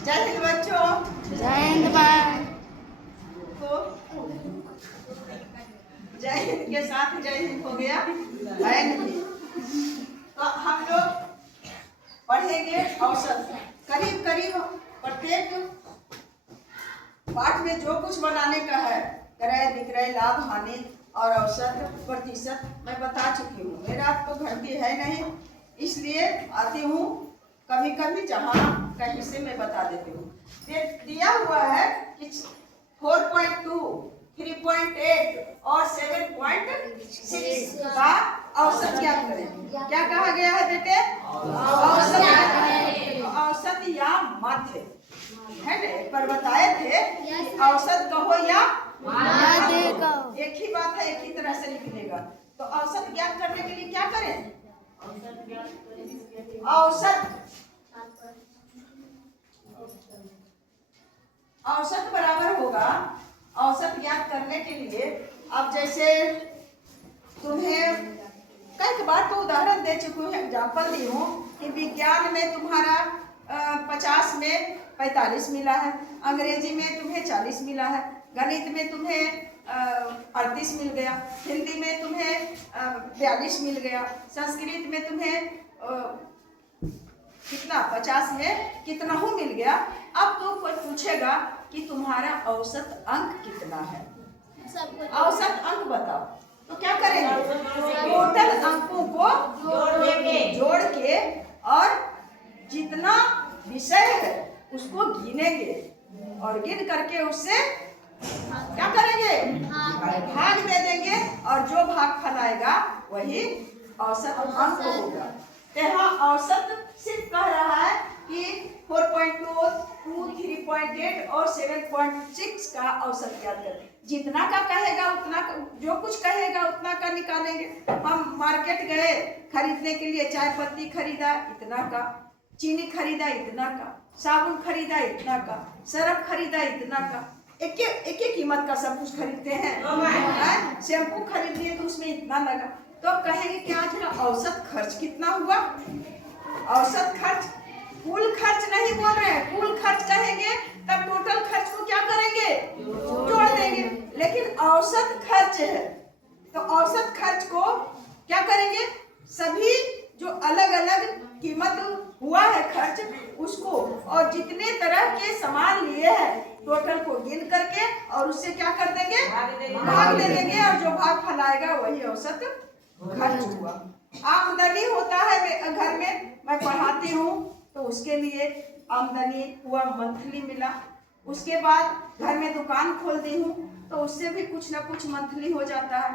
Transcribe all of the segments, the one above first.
जय हिंद बच्चों। जय हिंद मैम। जय हिंद के साथ जय हिंद हो गया बहन भी। तो हम लोग पढ़ेंगे औसत। करीब करीब प्रत्येक पाठ में जो कुछ बनाने का है, क्रय विक्रय लाभ हानि और औसत प्रतिशत मैं बता चुकी हूँ। मेरा तो घर भी है नहीं, इसलिए आती हूँ कभी कभी जहाँ कहीं से मैं बता देती हूँ। दिया हुआ है कि 4.2, 3.8 और 7.6 का औसत ज्ञात करें। क्या कहा गया है बेटे? औसत या माध्य है ना, पर बताए थे औसत कहो या माध्य कहो, एक ही बात है, एक ही तरह से लिखने का। तो औसत ज्ञात करने के लिए क्या करें? औसत बराबर होगा, औसत ज्ञात करने के लिए अब जैसे तुम्हें कई बार तो उदाहरण दे चुकी हूँ, एग्जाम्पल दी हूँ कि विज्ञान में तुम्हारा 50 में 45 मिला है, अंग्रेजी में तुम्हें 40 मिला है, गणित में तुम्हें 38 मिल गया, हिंदी में तुम्हें 42 मिल गया, संस्कृत में तुम्हें कितना 50 में कितना हो मिल गया। अब तो कोई पूछेगा कि तुम्हारा औसत अंक कितना है, औसत अंक बताओ, तो क्या करेंगे? टोटल अंकों को जोड़ के और जितना विषय है उसको गिनेंगे और गिन करके उससे क्या करेंगे? भाग दे देंगे और जो भाग फलाएगा वही औसत अंक होगा। तो यहाँ औसत सिर्फ कह रहा है कि 4.2, 3.8 और 7.6 का औसत ज्ञात करें। जितना का कहेगा उतना, जो कुछ कहेगा उतना का निकालेंगे। हम मार्केट गए खरीदने के लिए, चाय पत्ती खरीदा इतना का, चीनी खरीदा इतना का, साबुन खरीदा इतना का, सरफ खरीदा इतना का, एक कीमत का सब कुछ खरीदते हैं। शैम्पू खरीद लिए तो उसमें इतना लगा, तो कहेंगे कि आज का औसत खर्च कितना हुआ? औसत खर्च, कुल खर्च नहीं बोल रहे हैं, कुल खर्च कहेंगे तब टोटल खर्च को क्या करेंगे? जोड़ देंगे। लेकिन औसत खर्च है तो औसत खर्च को क्या करेंगे? सभी जो अलग अलग कीमत हुआ है खर्च उसको, और जितने तरह के सामान लिए हैं टोटल को गिन करके और उससे क्या कर देंगे? भाग दे देंगे, और जो भाग फैलाएगा वही औसत खर्च हुआ। आमदनी होता है घर में, मैं पढ़ाती हूँ तो उसके लिए आमदनी हुआ, मंथली मिला। उसके बाद घर में दुकान खोल दी हूँ तो उससे भी कुछ ना कुछ मंथली हो जाता है,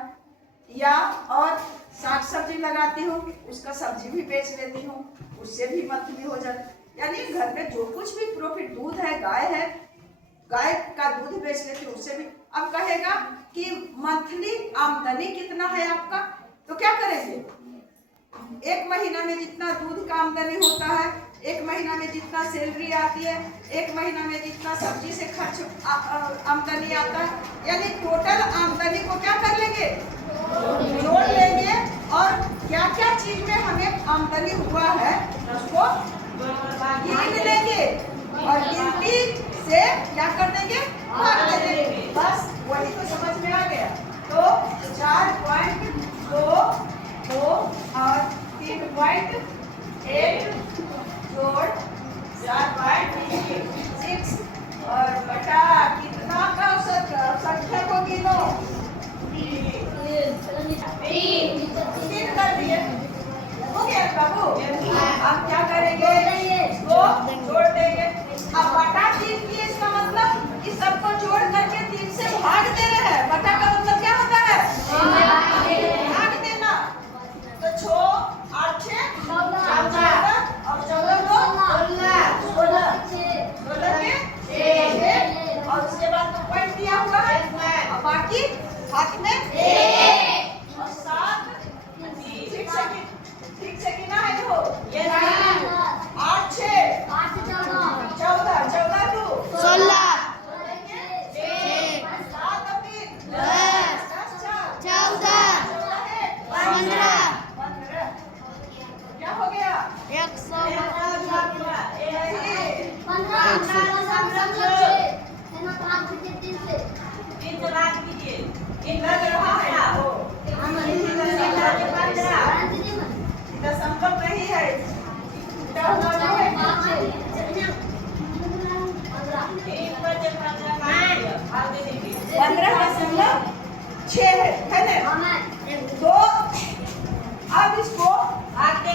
या और साग सब्जी लगाती हूँ उसका सब्जी भी बेच लेती हूँ, उससे भी मंथली हो जाता है। यानी घर में जो कुछ भी प्रॉफिट, दूध है, गाय का दूध बेच लेती हूँ उससे भी। अब कहेगा कि मंथली आमदनी कितना है आपका, तो क्या करेंगे? एक महीना में जितना दूध का आमदनी होता है, एक महीना में जितना सैलरी आती है, एक महीना में जितना सब्जी से खर्च आमदनी आता है, यानी टोटल आमदनी को क्या कर लेंगे? जोड़ लेंगे, और क्या क्या चीज में हमें आमदनी हुआ है उसको गिन लेंगे और गिनती से क्या कर देंगे? भाग दे देंगे। बस वही तो समझ में आ गया। तो 4.2 और 3.8 जोड़ 4.6 और बटा कितना का औसत संख्या को गिनो? 3 कर दिए, हो गया बाबू। अब क्या करेंगे? इसको जोड़ देंगे। अब बटा 3 की इसका मतलब इस सबको जोड़ करके 3 से भाग दे रहे हैं। बटा का मतलब क्या होता है? भाग देना। तो 6 8 6 14 और 14 को 16 के 6, और उसके बाद तो पॉइंट दिया हुआ है, और बाकी हाथ में और 7 ठीक से गिना है। देखो 8 लग रहा है आपको? इधर संभव नहीं है। क्या हुआ जो है? 15.6 है ना? तो अब इसको भाग दे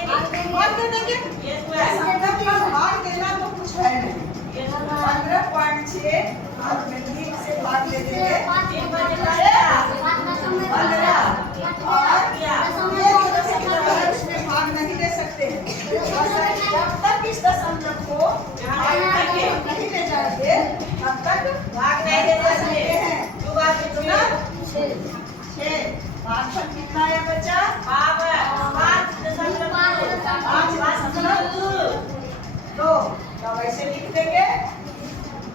देंगे। संख्या का भाग देना तो कुछ है नहीं। 15.6 अब में 3 से भाग दे देंगे। 15 और ये इसमें भाग नहीं दे सकते हैं। जब तक इस दशमलव को नहीं ले जाएंगे तब तक भाग नहीं दे सकते हैं। कितना? 6। भागफल कितना है बच्चा? 5.2। तो वैसे लिख देंगे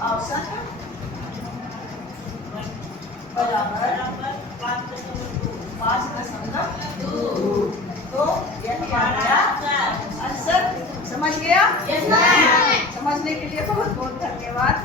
औसत बराबर 5.2। तो यह हमारा आंसर। समझ गया? समझने के लिए बहुत बहुत धन्यवाद।